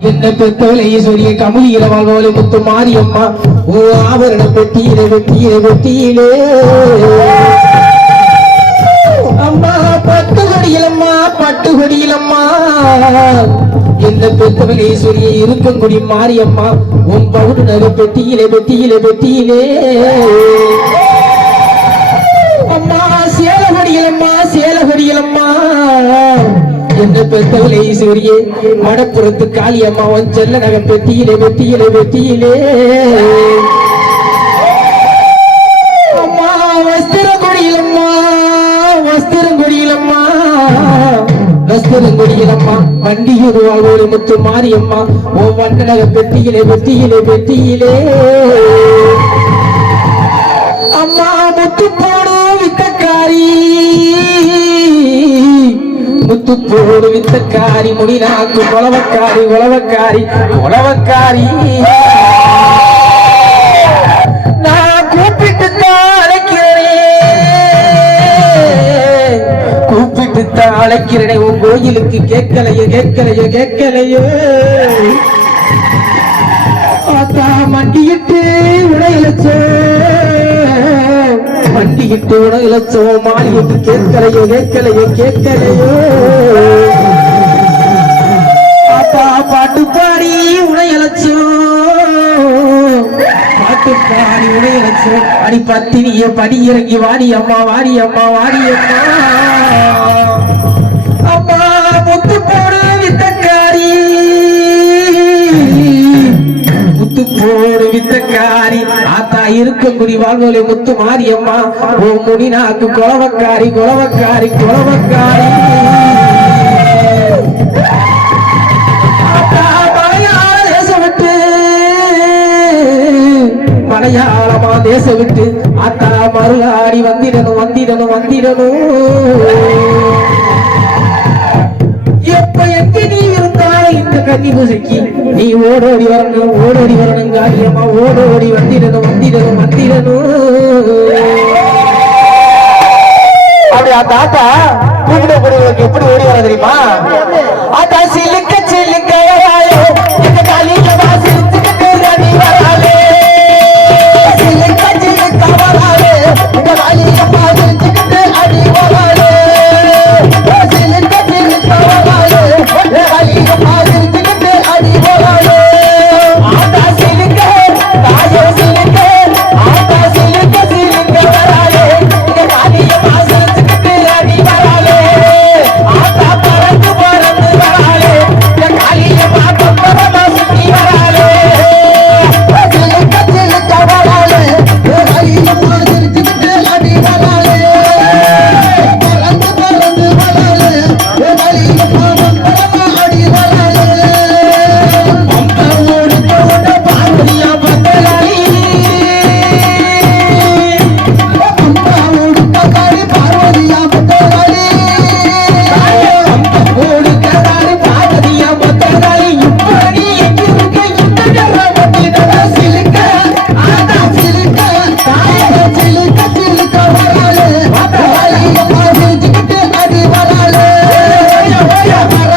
என்ன பெத்தவளை ஈஸ்வரிய கமுலியில வாழ்வோலை முத்து மாரியம்மா? ஓ ஆவரண பெட்டியிலே வெட்டியிலே வெட்டியிலே. அம்மா பட்டு கொடியிலம்மா பட்டு கொடியிலம்மா என்ன பெத்தவளை ஈஸ்வரிய இருக்கங்குடி மாரியம்மா? உன் பவுடு நகை பெட்டியிலே வெட்டியிலே வெட்டியிலே. என்ற பெத்தவளை ஈஸ்வரியே மடப்புறத்து காளியம்மா உன் செல்ல நகை பெட்டியிலே வெட்டியிலே வெட்டியிலே அம்மா வஸ்திரங்குடியிலம்மா வஸ்திரங்குடியிலம்மா. வஸ்திரங்குடியிலம்மா வண்டியூர் வாழ்வோடு முத்து மாரியம்மா ஓ வண்ண நகை பெட்டியிலே வெட்டியிலே வெட்டியிலே அம்மா முத்து போடு முத்து போடு வித்தக்காரி முடிநாக்கு கொலவக்காரி உழவக்காரி கொலவக்காரி. நான் கூப்பிட்டு தான் அழைக்கிறேன். கூப்பிட்டு தான் அழைக்கிறேன். உன் கோயிலுக்கு கேட்கலையோ கேட்கலையோ கேட்கலையோ. மண்டியிட்டு உடையிலச்சோ மண்டியிட்டு உடையிலச்சோ மாளிகைக்கு கேட்கலையோ கேட்கலையோ கேட்கலையோ. அப்பா பாட்டு பாடி உடையலச்சோ பாட்டு பாடி உடையலச்சோ அடி பத்தினிய படி இறங்கி வாடி அம்மா வாடி அம்மா வாடி அம்மா. அம்மா முத்து போடு வித்தக்காரி. முத்து போடு வித்தக்காரி. இருக்கங்குடி வாழ்வோலே முத்து மாரியம்மா. ஓ முடினாக்கு குளவக்காரி குளவக்காரி குளவக்காரி விட்டு மலையாளமா தேச விட்டு அத்தா மருளாடி வந்திடணும் வந்திடணும் வந்திடணும். எப்ப எத்தனை இந்த கன்னி பூசைக்கு நீ ஓடோடி வரணும் ஓடோடி வரணும் காரியமா ஓடோடி வந்திடணும் வந்திடணும் வந்திடணும். அப்படி தாத்தா ஆத்தா எப்படி ஓடி வர தெரியுமா? ஆத்தா சிலுக்க. Yeah.